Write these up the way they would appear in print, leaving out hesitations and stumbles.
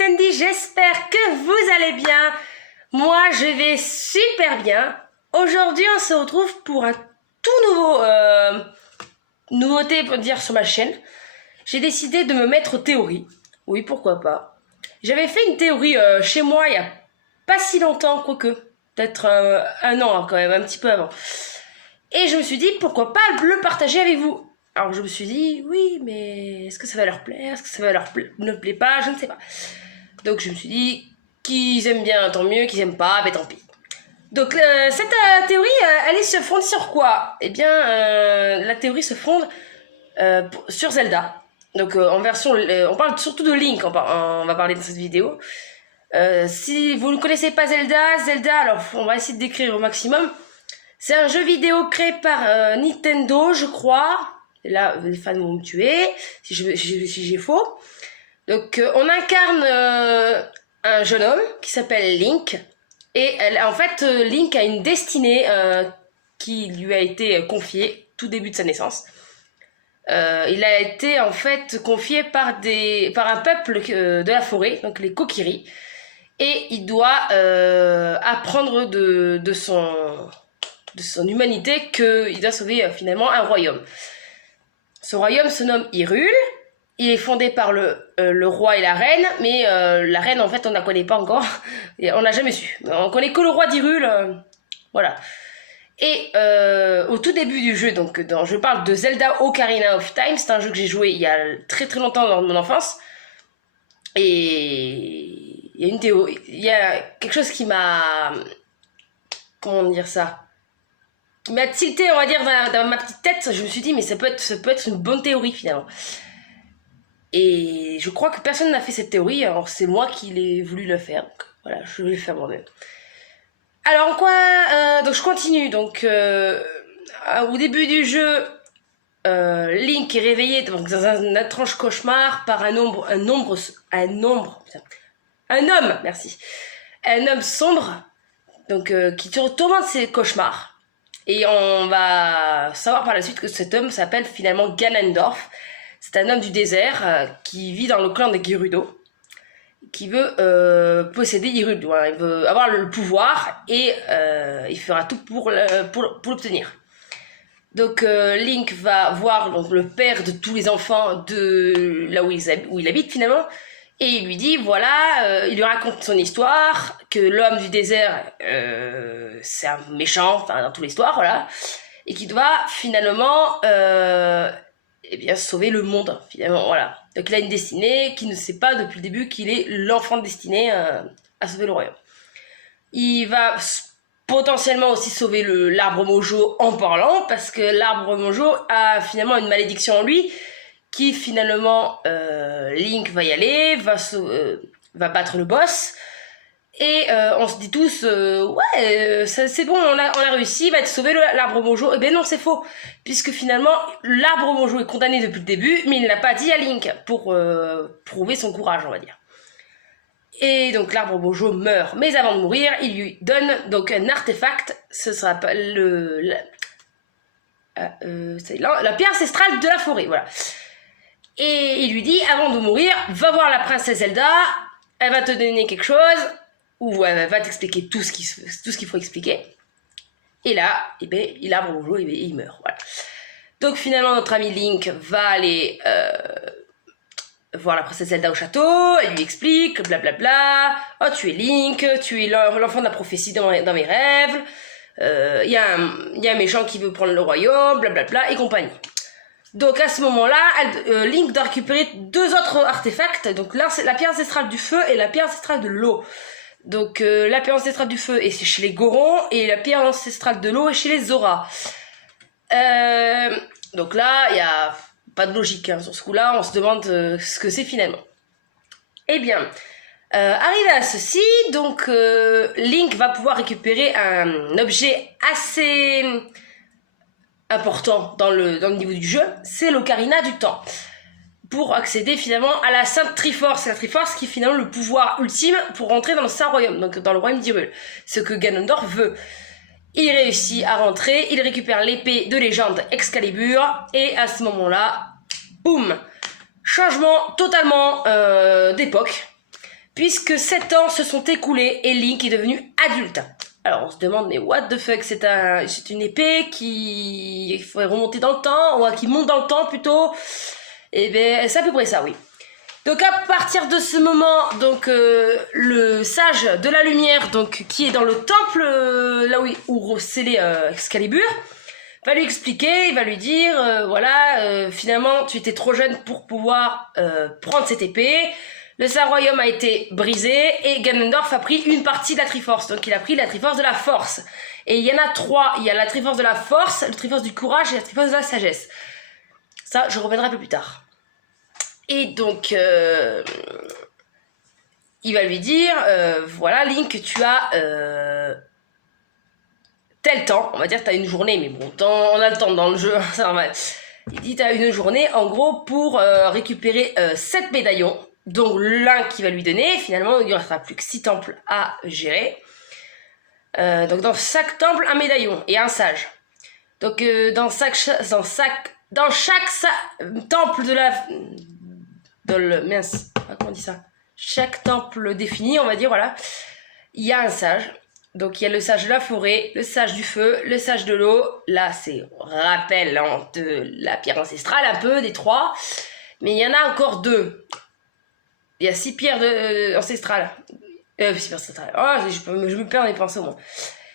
Tandy, j'espère que vous allez bien. Moi, je vais super bien. Aujourd'hui, on se retrouve pour un tout nouveau nouveauté pour dire sur ma chaîne. J'ai décidé de me mettre aux théories. Oui, pourquoi pas. J'avais fait une théorie chez moi il y a pas si longtemps, quoique. Peut-être un an quand même, un petit peu avant. Et je me suis dit, pourquoi pas le partager avec vous. Alors je me suis dit, oui, mais est-ce que ça va leur plaire? Est-ce que ça va leur ne plaît pas? Je ne sais pas. Donc je me suis dit, qu'ils aiment bien, tant mieux, qu'ils aiment pas, ben tant pis. Donc cette théorie, elle se fonde sur quoi? Eh bien, la théorie se fonde sur Zelda. Donc en version, on parle surtout de Link, on va parler dans cette vidéo. Si vous ne connaissez pas Zelda, alors on va essayer de décrire au maximum. C'est un jeu vidéo créé par Nintendo, je crois. Et là, les fans vont me tuer si j'ai faux. Donc, on incarne un jeune homme qui s'appelle Link. Et en fait, Link a une destinée qui lui a été confiée tout début de sa naissance. Il a été en fait confié par un peuple de la forêt, donc les Kokiri. Et il doit apprendre de son humanité qu'il doit sauver finalement un royaume. Ce royaume se nomme Hyrule. Il est fondé par le roi et la reine, mais la reine, en fait, on ne la connaît pas encore. Et on l'a jamais su. On connaît que le roi d'Hyrule. Voilà. Et au tout début du jeu, donc je parle de Zelda Ocarina of Time. C'est un jeu que j'ai joué il y a très très longtemps dans mon enfance. Et il y a quelque chose qui m'a... Comment dire ça? Qui m'a tilté, on va dire, dans ma petite tête. Je me suis dit, mais ça peut être une bonne théorie finalement. Et je crois que personne n'a fait cette théorie, alors c'est moi qui l'ai voulu le faire. Donc voilà, je vais le faire moi-même. Alors donc je continue. Donc au début du jeu, Link est réveillé donc, dans un étrange cauchemar par un homme, merci. Un homme sombre, donc qui tourmente ses cauchemars. Et on va savoir par la suite que cet homme s'appelle finalement Ganondorf. C'est un homme du désert qui vit dans le clan de Gerudo, qui veut posséder Hyrule. Il veut avoir le pouvoir et il fera tout pour l'obtenir. Donc Link va voir donc, le père de tous les enfants de là où il habite finalement, et il lui dit voilà, il lui raconte son histoire, que l'homme du désert c'est un méchant, enfin dans toute l'histoire, voilà, et qui doit finalement eh bien, sauver le monde, finalement, voilà. Donc il a une destinée, qui ne sait pas depuis le début qu'il est l'enfant destiné à sauver le royaume. Il va potentiellement aussi sauver l'arbre Mojo en parlant, parce que l'arbre Mojo a finalement une malédiction en lui, qui finalement, Link va y aller, va battre le boss, et on se dit tous, ouais, c'est bon, on a réussi, il va être sauvé l'arbre Mojo. Eh bien non, c'est faux, puisque finalement, l'arbre Mojo est condamné depuis le début, mais il ne l'a pas dit à Link pour prouver son courage, on va dire. Et donc l'arbre Mojo meurt, mais avant de mourir, il lui donne donc un artefact, ce sera la pierre ancestrale de la forêt, voilà. Et il lui dit, avant de mourir, va voir la princesse Zelda, elle va te donner quelque chose, ou elle va t'expliquer tout ce qu'il faut expliquer. Et là, eh ben, l'arbre Mojo, il meurt. Voilà. Donc finalement, notre ami Link va aller voir la princesse Zelda au château, elle lui explique, blablabla. Oh, tu es Link, tu es l'enfant de la prophétie dans mes rêves. Il y a un méchant qui veut prendre le royaume, blablabla, et compagnie. Donc à ce moment-là, Link doit récupérer deux autres artefacts. Donc là, c'est la pierre ancestrale du feu et la pierre ancestrale de l'eau. Donc la pierre ancestrale du feu est chez les Gorons et la pierre ancestrale de l'eau est chez les Zora. Donc là, il n'y a pas de logique hein, sur ce coup-là, on se demande ce que c'est finalement. Eh bien, arrivé à ceci, donc Link va pouvoir récupérer un objet assez important dans le niveau du jeu, c'est l'Ocarina du Temps. Pour accéder finalement à la Sainte Triforce. C'est la Triforce qui est finalement le pouvoir ultime pour rentrer dans le Saint-Royaume, donc dans le royaume d'Hyrule. Ce que Ganondorf veut. Il réussit à rentrer, il récupère l'épée de légende Excalibur, et à ce moment-là, boum, changement totalement d'époque, puisque 7 ans se sont écoulés et Link est devenu adulte. Alors on se demande, mais what the fuck, c'est une épée qui il faudrait remonter dans le temps, ou qui monte dans le temps plutôt. Et bien c'est à peu près ça, oui. Donc à partir de ce moment, donc le sage de la lumière, donc qui est dans le temple là où scellé Excalibur, va lui expliquer, il va lui dire voilà, finalement tu étais trop jeune pour pouvoir prendre cette épée. Le Saint Royaume a été brisé et Ganondorf a pris une partie de la Triforce. Donc il a pris la Triforce de la Force. Et il y en a 3. Il y a la Triforce de la Force, la Triforce du Courage et la Triforce de la Sagesse. Ça, je reviendrai un peu plus tard. Et donc, il va lui dire, voilà Link, tu as tel temps. On va dire que tu as une journée, mais bon, on a le temps dans le jeu, c'est normal. Il dit, tu as une journée, en gros, pour récupérer 7 médaillons. Donc l'un qui va lui donner, finalement il ne restera plus que 6 temples à gérer. Donc dans chaque temple un médaillon et un sage. Donc dans chaque temple comment on dit ça, chaque temple défini, on va dire, voilà, il y a un sage. Donc il y a le sage de la forêt, le sage du feu, le sage de l'eau. Là c'est rappel de la pierre ancestrale, un peu des 3, mais il y en a encore 2. Il y a 6 pierres ancestrales. 6 pierres ancestrales. Oh, je me perds dans les pensées au moins.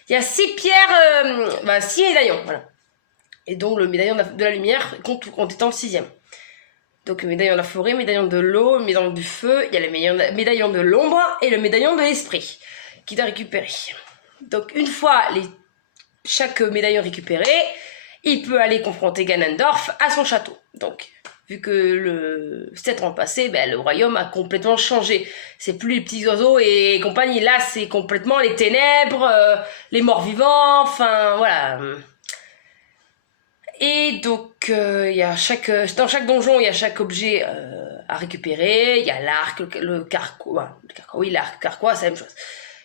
Il y a 6 pierres... 6 médaillons, voilà. Et donc le médaillon de la lumière compte étant le 6e. Donc le médaillon de la forêt, médaillon de l'eau, médaillon du feu, il y a le médaillon de l'ombre et le médaillon de l'esprit qui doit récupérer. Donc une fois chaque médaillon récupéré, il peut aller confronter Ganondorf à son château. Donc... vu que le 7 ans passé, le royaume a complètement changé. C'est plus les petits oiseaux et compagnie. Là, c'est complètement les ténèbres, les morts vivants, enfin, voilà. Et donc, dans chaque donjon, il y a chaque objet à récupérer. Il y a l'arc, le carquois. Oui, l'arc, carquois, c'est la même chose.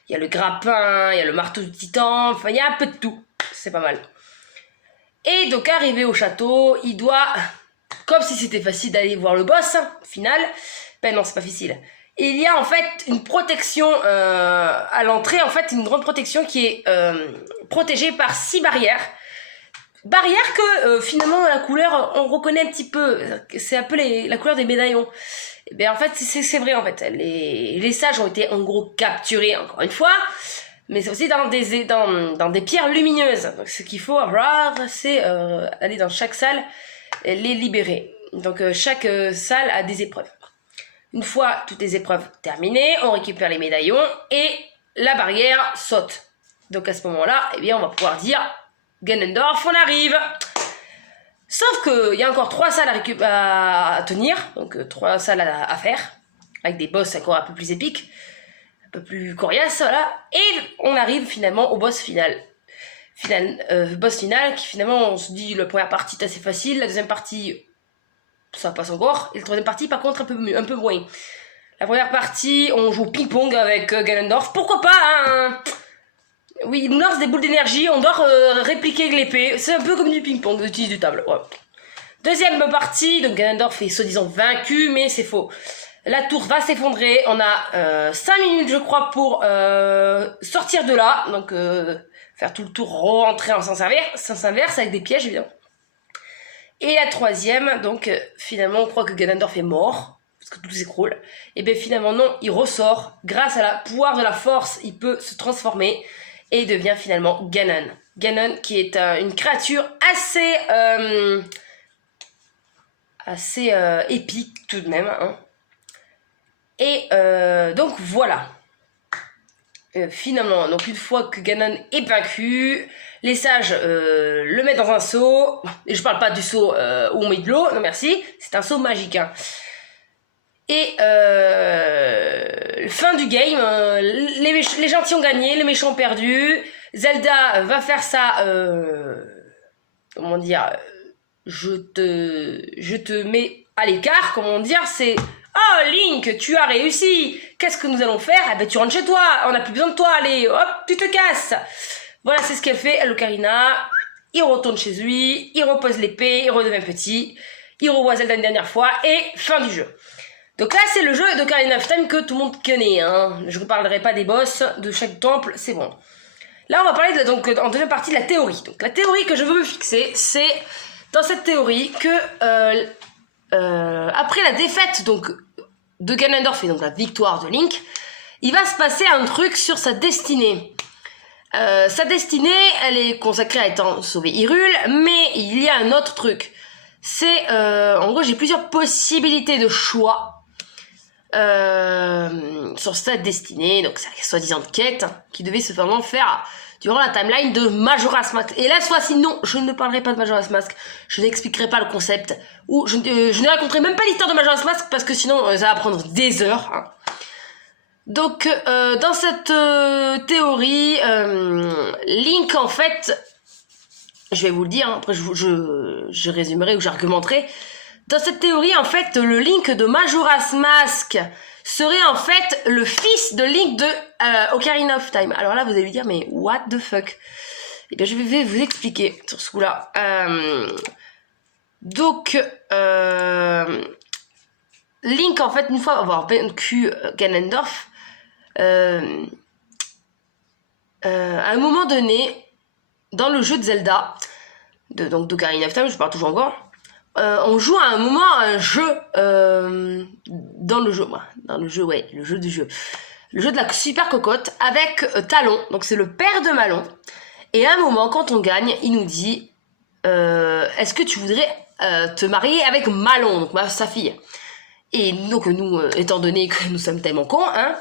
Il y a le grappin, il y a le marteau du titan. Enfin, il y a un peu de tout. C'est pas mal. Et donc, arrivé au château, il doit... Comme si c'était facile d'aller voir le boss final, non, c'est pas facile. Et il y a en fait une protection à l'entrée, en fait une grande protection qui est protégée par 6 barrières. Barrières que finalement la couleur, on reconnaît un petit peu, c'est un peu la couleur des médaillons. Et bien en fait c'est vrai en fait, les sages ont été en gros capturés encore une fois, mais c'est aussi dans des pierres lumineuses. Donc ce qu'il faut avoir, c'est aller dans chaque salle, les libérer. Donc chaque salle a des épreuves. Une fois toutes les épreuves terminées, on récupère les médaillons et la barrière saute. Donc à ce moment-là, eh bien on va pouvoir dire Ganondorf, on arrive. Sauf qu'il y a encore 3 salles à tenir, donc 3 salles à faire, avec des boss encore un peu plus épiques, un peu plus coriaces, voilà. Et on arrive finalement au boss final. Boss final qui finalement on se dit la première partie est assez facile, la deuxième partie ça passe encore, et la troisième partie par contre un peu moins. La première partie on joue ping-pong avec Ganondorf, pourquoi pas hein. Oui, il nous lance des boules d'énergie, on doit répliquer l'épée, c'est un peu comme du ping-pong, utilise du table. Ouais. Deuxième partie, donc Ganondorf est soi-disant vaincu, mais c'est faux. La tour va s'effondrer, on a 5 minutes je crois pour sortir de là, donc faire tout le tour, rentrer en sens inverse avec des pièges évidemment. Et la troisième, donc finalement on croit que Ganondorf est mort, parce que tout s'écroule. Et bien finalement non, il ressort, grâce à la pouvoir de la force, il peut se transformer, et il devient finalement Ganon. Ganon qui est une créature assez épique tout de même. Hein. Et donc voilà. Finalement, donc une fois que Ganon est vaincu, les sages le mettent dans un seau. Et je parle pas du seau où on met de l'eau, non merci, c'est un seau magique. Hein. Et fin du game, les gentils ont gagné, les méchants ont perdu. Zelda va faire ça, comment dire, je te mets à l'écart, comment dire, c'est oh Link, tu as réussi. Qu'est-ce que nous allons faire? Eh ben tu rentres chez toi, on n'a plus besoin de toi, allez, hop, tu te casses. Voilà, c'est ce qu'elle fait, l'ocarina. Il retourne chez lui, il repose l'épée, il redevient petit, il revoit Zelda une dernière fois et fin du jeu. Donc là, c'est le jeu de Ocarina of Time que tout le monde connaît. Hein. Je ne parlerai pas des boss, de chaque temple, c'est bon. Là, on va parler donc, en deuxième partie de la théorie. Donc la théorie que je veux me fixer, c'est dans cette théorie que après la défaite donc, de Ganondorf et donc la victoire de Link, il va se passer un truc sur sa destinée. Sa destinée, elle est consacrée à étant sauver Hyrule, mais il y a un autre truc. C'est, en gros, j'ai plusieurs possibilités de choix sur sa destinée, donc c'est la soi-disant quête qui devait se faire durant la timeline de Majora's Mask. Et là, ce fois-ci, non, je ne parlerai pas de Majora's Mask, je n'expliquerai pas le concept, ou je ne raconterai même pas l'histoire de Majora's Mask, parce que sinon, ça va prendre des heures. Hein. Donc, dans cette théorie, Link, en fait, je vais vous le dire, hein, après je résumerai ou j'argumenterai. Dans cette théorie, en fait, le Link de Majora's Mask serait en fait le fils de Link de Ocarina of Time. Alors là, vous allez me dire, mais what the fuck? Eh bien, je vais vous expliquer sur ce coup-là. Donc, Link, en fait, une fois avoir vaincu Ganondorf, à un moment donné, dans le jeu de Zelda, donc d'Ocarina of Time, je parle toujours encore, on joue à un moment à un jeu dans le jeu de la super cocotte avec Talon, donc c'est le père de Malon, et à un moment quand on gagne il nous dit est-ce que tu voudrais te marier avec Malon, donc sa fille, et donc nous étant donné que nous sommes tellement cons, hein,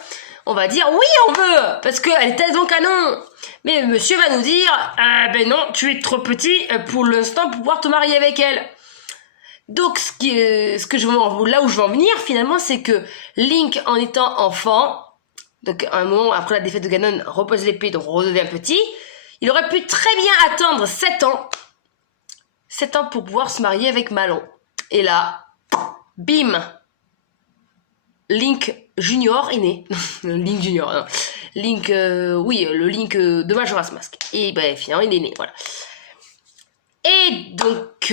on va dire oui on veut parce qu'elle est tellement canon, mais monsieur va nous dire ben non, tu es trop petit pour l'instant pour pouvoir te marier avec elle. Donc là où je veux en venir finalement, c'est que Link, en étant enfant, donc à un moment après la défaite de Ganon, repose l'épée, donc redevient petit, il aurait pu très bien attendre 7 ans pour pouvoir se marier avec Malon. Et là, bim, Link Junior est né. Link Junior, non. Link, oui, le Link de Majora's Mask. Et bref, finalement il est né, voilà. Et donc...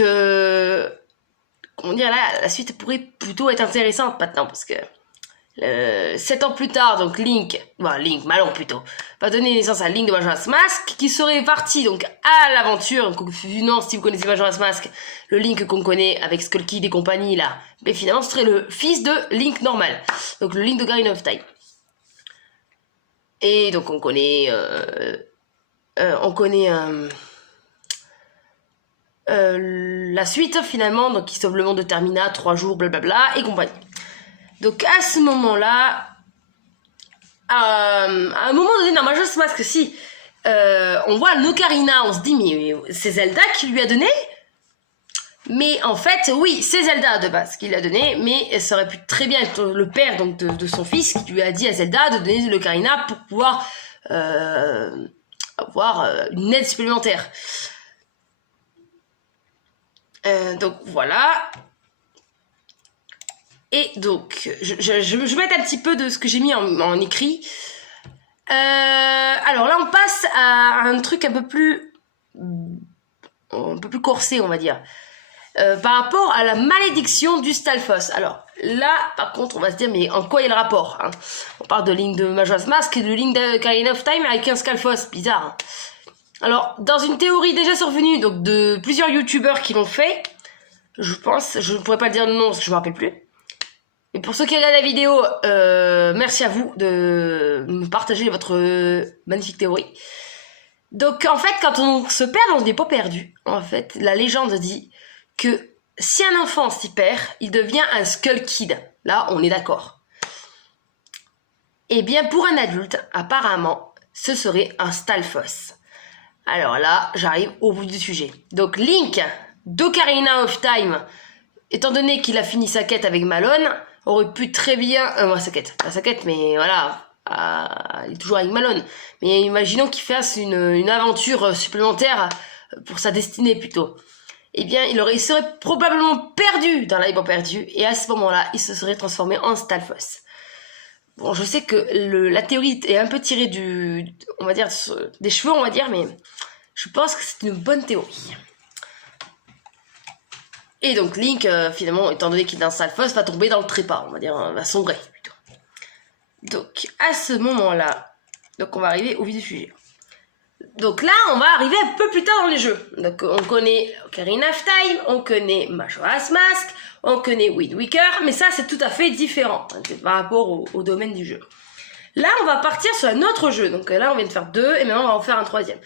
comment dire, là, la suite pourrait plutôt être intéressante maintenant, parce que 7 ans plus tard, donc Malon plutôt, va donner naissance à Link de Majora's Mask, qui serait parti donc à l'aventure. Donc, non, si vous connaissez Majora's Mask, le Link qu'on connaît avec Skull Kid et compagnie là, mais finalement ce serait le fils de Link normal, donc le Link de Ocarina of Time. Et donc on connaît la suite finalement, donc il sauve le monde de Termina, 3 jours, blablabla et compagnie. Donc à ce moment-là, à un moment donné dans Majora's Mask, si on voit l'Ocarina, on se dit mais c'est Zelda qui lui a donné? Mais en fait oui, c'est Zelda de base qui lui a donné, mais ça aurait pu très bien être le père donc de son fils qui lui a dit à Zelda de donner l'Ocarina pour pouvoir avoir une aide supplémentaire. Donc voilà. Et donc je vais mettre un petit peu de ce que j'ai mis en écrit. Alors là on passe à un truc un peu plus corsé, on va dire, par rapport à la malédiction du Stalfos. Alors là par contre on va se dire mais en quoi est le rapport, hein? On parle de Link de Majora's Mask et de Link de Ocarina of Time avec un Stalfos, bizarre, hein. Alors, dans une théorie déjà survenue, donc de plusieurs youtubeurs qui l'ont fait, je pense, je ne pourrais pas dire le nom parce que je ne me rappelle plus. Et pour ceux qui regardent la vidéo, merci à vous de me partager votre magnifique théorie. Donc en fait, quand on se perd, on n'est pas perdu. En fait, la légende dit que si un enfant s'y perd, il devient un Skull Kid. Là, on est d'accord. Et bien pour un adulte, apparemment, ce serait un Stalfos. Alors là, j'arrive au bout du sujet. Donc Link d'Ocarina of Time, étant donné qu'il a fini sa quête avec Malon, aurait pu très bien... pas sa quête, mais voilà, il est toujours avec Malon. Mais imaginons qu'il fasse une aventure supplémentaire pour sa destinée plutôt. Eh bien, il serait probablement perdu dans l'Aïban perdu, et à ce moment-là, il se serait transformé en Stalfos. Bon, je sais que la théorie est un peu tirée on va dire, des cheveux, on va dire, mais je pense que c'est une bonne théorie. Et donc Link, finalement, étant donné qu'il est dans Stalfos, va tomber dans le trépas, on va dire, va sombrer plutôt. Donc à ce moment-là, donc on va arriver au vif du sujet. Donc là, on va arriver un peu plus tard dans les jeux. Donc on connaît Ocarina of Time, on connaît Majora's Mask, on connaît Wind Waker, mais ça c'est tout à fait différent par rapport au domaine du jeu. Là, on va partir sur un autre jeu. Donc là, on vient de faire 2 et maintenant on va en faire un 3e.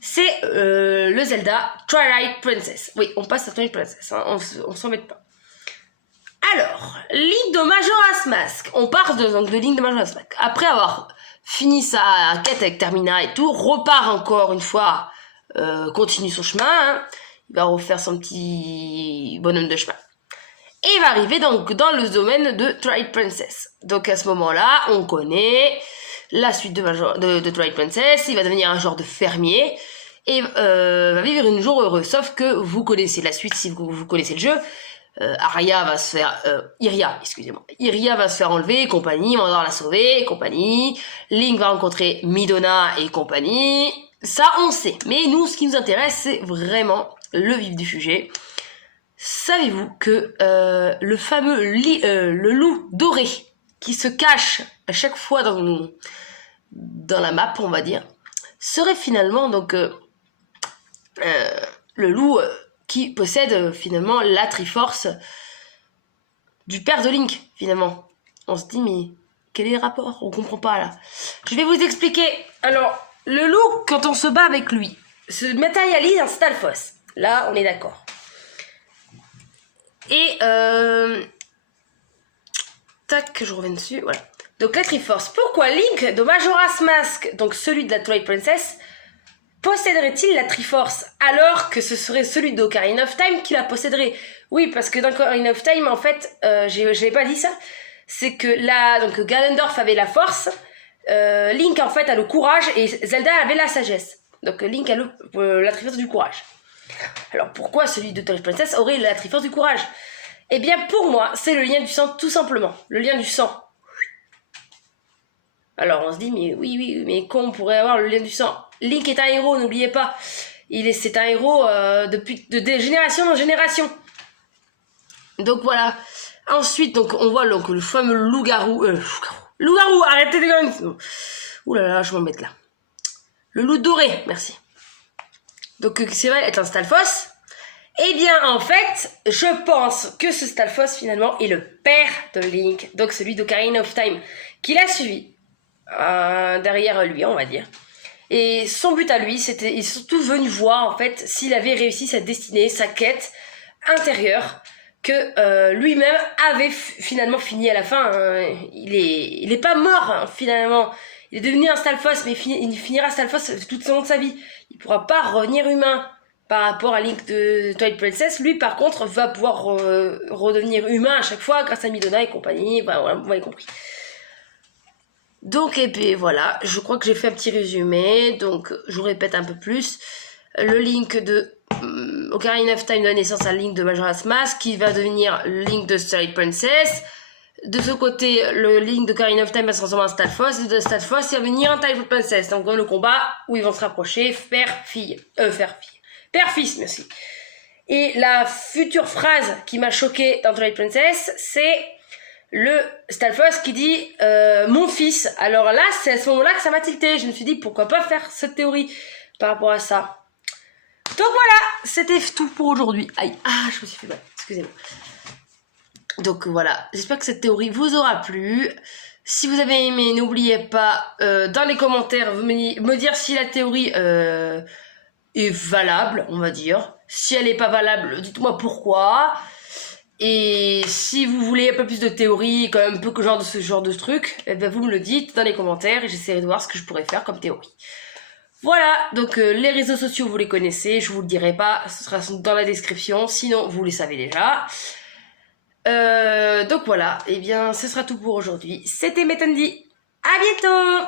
C'est le Zelda Twilight Princess. Oui, on passe à Twilight Princess, hein, on s'embête pas. Alors, Link de Majora's Mask. On part donc de Link de Majora's Mask. Après avoir fini sa quête avec Termina et tout, repart encore une fois, continue son chemin. Hein. Il va refaire son petit bonhomme de chemin. Et il va arriver donc dans le domaine de Twilight Princess. Donc à ce moment-là, on connaît la suite de Twilight Princess. Il va devenir un genre de fermier et va vivre une jour heureux. Sauf que vous connaissez la suite si vous connaissez le jeu. Iria va se faire enlever et compagnie, on va devoir la sauver et compagnie. Link va rencontrer Midona et compagnie. Ça on sait. Mais nous, ce qui nous intéresse, c'est vraiment le vif du sujet. Savez-vous que le fameux le loup doré qui se cache à chaque fois dans la map, on va dire, serait finalement donc le loup qui possède finalement la Triforce du père de Link, finalement. On se dit, mais quel est le rapport? On comprend pas, là. Je vais vous expliquer. Alors, le loup, quand on se bat avec lui, se matérialise en Stalfos. Là, on est d'accord. Et, tac, je reviens dessus, voilà. Donc, la Triforce. Pourquoi Link de Majora's Mask, donc celui de la Twilight Princess, posséderait-il la Triforce alors que ce serait celui d'Ocarina of Time qui la posséderait? Oui, parce que dans Ocarina of Time, en fait, je n'ai pas dit ça, c'est que là, donc Ganondorf avait la force, Link en fait a le courage et Zelda avait la sagesse. Donc Link a la Triforce du courage. Alors pourquoi celui de Twilight Princess aurait la Triforce du courage? Eh bien pour moi, c'est le lien du sang tout simplement, le lien du sang. Alors on se dit, mais oui, mais qu'on pourrait avoir le lien du sang? Link est un héros, n'oubliez pas. C'est un héros de génération en génération. Donc voilà. Ensuite, donc, on voit donc, le fameux loup-garou. Loup-garou, arrêtez de gagner. Ouh là là, je m'embête là. Le loup doré, merci. Donc c'est vrai, est un Stalfos. Eh bien, en fait, je pense que ce Stalfos, finalement, est le père de Link. Donc celui d'Ocarina of Time, qui l'a suivi. Derrière lui, on va dire. Et son but à lui, c'était, il est surtout venu voir, en fait, s'il avait réussi sa destinée, sa quête intérieure, que lui-même avait finalement fini à la fin. Hein. Il est pas mort, hein, finalement. Il est devenu un Stalfos, mais il finira Stalfos tout au long de sa vie. Il pourra pas revenir humain par rapport à Link de Twilight Princess. Lui, par contre, va pouvoir redevenir humain à chaque fois grâce à Midona et compagnie. Voilà, vous m'avez compris. Donc, et puis voilà, je crois que j'ai fait un petit résumé, donc je vous répète un peu plus. Le Link de Ocarina of Time donne naissance à Link de Majora's Mask, qui va devenir Link de Twilight Princess. De ce côté, le Link de Ocarina of Time va se transformer en Stalfos, et de Stalfos, il va venir en Twilight Princess. Donc, le combat où ils vont se rapprocher, père-fils, merci. Et la future phrase qui m'a choquée dans Twilight Princess, c'est le Stalfos qui dit mon fils. Alors là, c'est à ce moment-là que ça m'a tilté. Je me suis dit pourquoi pas faire cette théorie par rapport à ça. Donc voilà, c'était tout pour aujourd'hui. Aïe, je me suis fait mal, excusez-moi. Donc voilà, j'espère que cette théorie vous aura plu. Si vous avez aimé, n'oubliez pas dans les commentaires me dire si la théorie est valable, on va dire. Si elle n'est pas valable, dites-moi pourquoi. Et si vous voulez un peu plus de théorie, quand même un peu que genre de ce genre de truc, eh ben vous me le dites dans les commentaires et j'essaierai de voir ce que je pourrais faire comme théorie. Voilà, donc les réseaux sociaux vous les connaissez, je vous le dirai pas, ce sera dans la description, sinon vous les savez déjà. Donc voilà, et bien ce sera tout pour aujourd'hui. C'était Metendi, à bientôt!